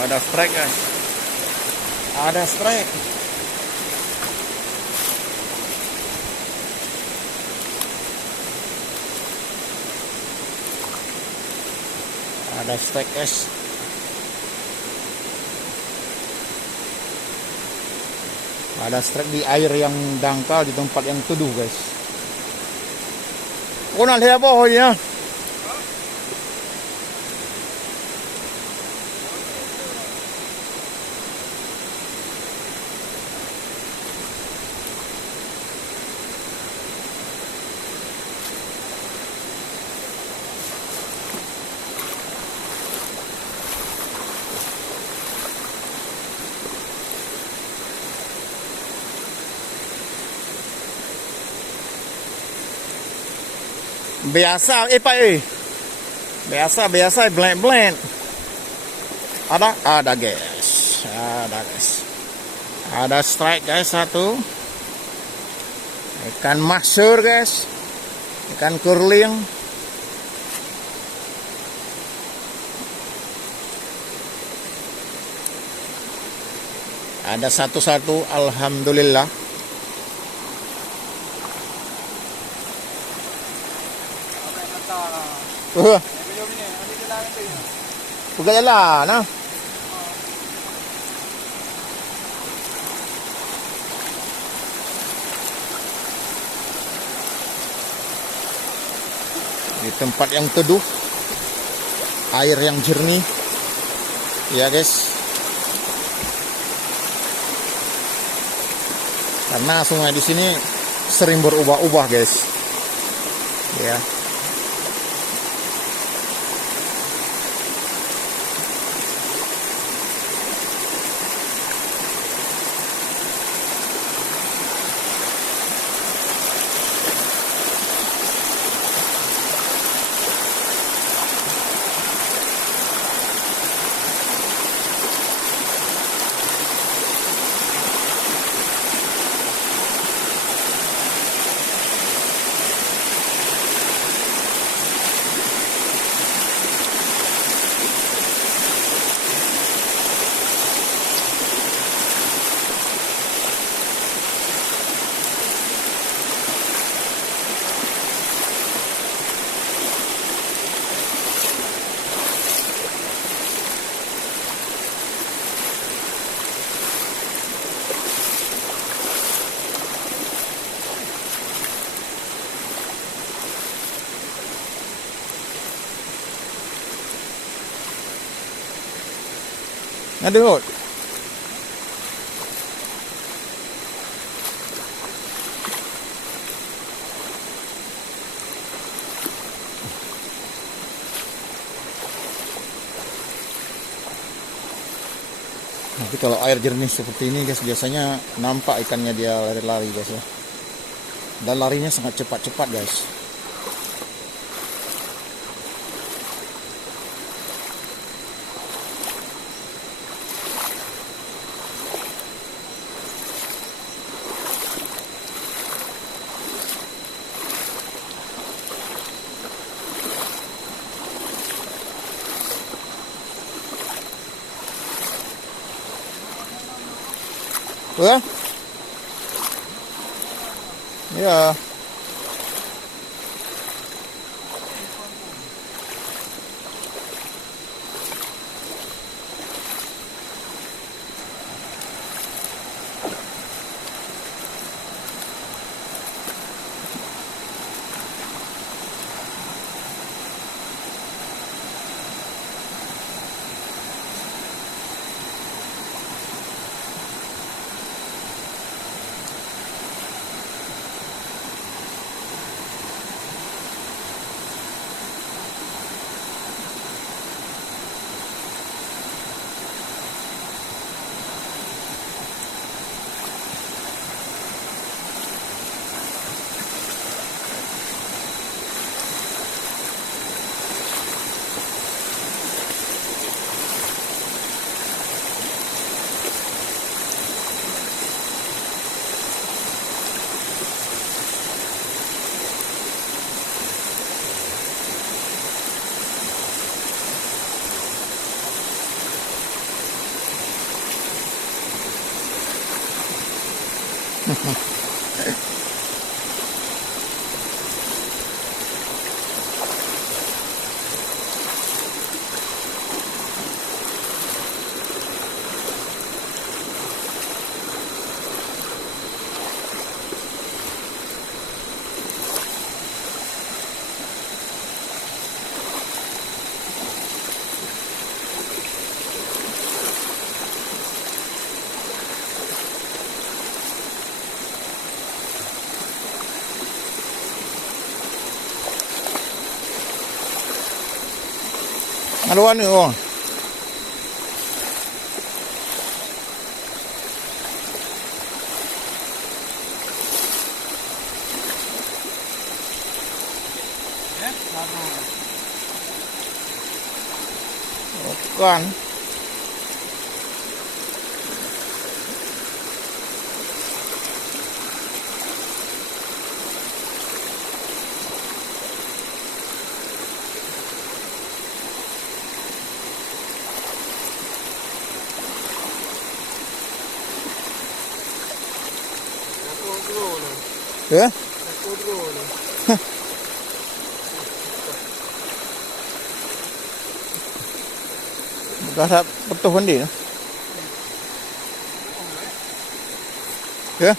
ada strike guys. Ada strike. Ada strike guys. Ada strike di air yang dangkal di tempat yang teduh guys. Kau nak lihat apa ya? Biasa Pak biasa blend. Ada guys. Ada strike guys satu. Ikan masyhur guys. Ikan curling. Ada satu-satu, alhamdulillah. Buka jalan nah. Di tempat yang teduh, air yang jernih. Ya guys. Karena sungai di sini sering berubah-ubah guys. Ya. Ngadut. Nanti kalau air jernih seperti ini guys, biasanya nampak ikannya dia lari-lari guys ya. Dan larinya sangat cepat-cepat guys. Ya. Ya. Ada warna oh. Bukan. Ya? Bukan betul kan dia? Ya?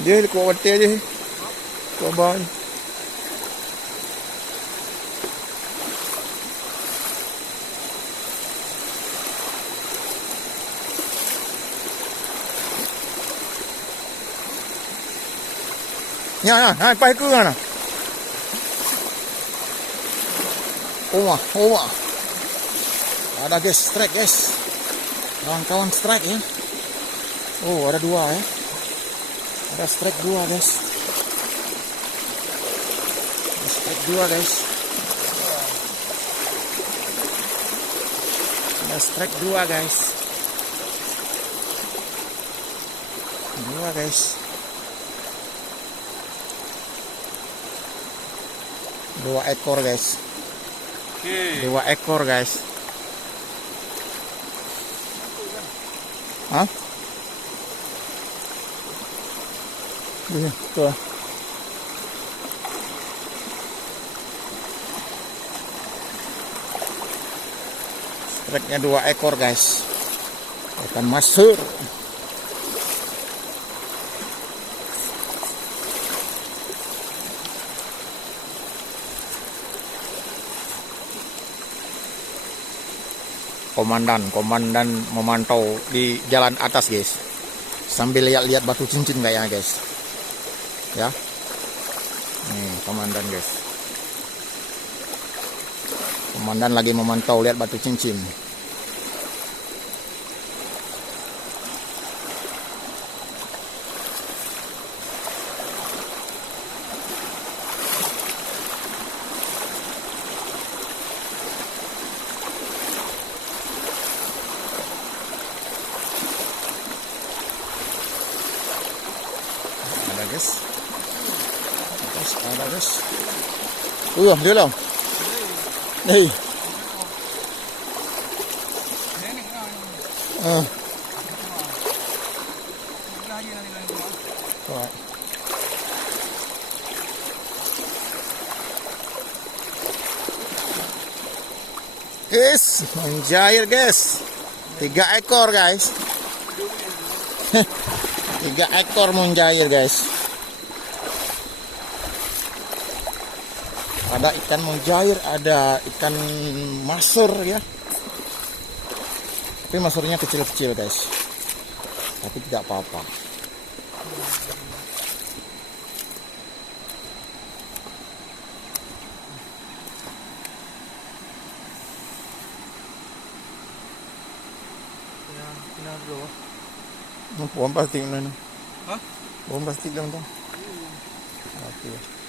Dia kuat water aje. Kuat bawah. Ya, pai ke mana? Oh. Ada guys, strike guys. Kawan-kawan strike ya. Oh, ada dua ya. Ada strike dua guys. Ada strike dua guys. Ada strike dua guys. Dua guys. Dua ekor guys. Dua ekor guys. Hah? Iya, tuh. Strike-nya dua ekor guys. Ikan masur. Komandan memantau di jalan atas guys, sambil lihat-lihat batu cincin kayaknya guys, ya. Nih komandan guys, komandan lagi memantau lihat batu cincin. Ada guys. Dia lah. Nih. Yes, menjair guys. 3 ekor guys. 3 ekor menjair guys. Ada ikan mujair, ada ikan masur ya. Tapi masurnya kecil-kecil guys. Tapi tidak apa-apa. Buang plastik mana? Hah? Buang plastik dalam tu. Okey.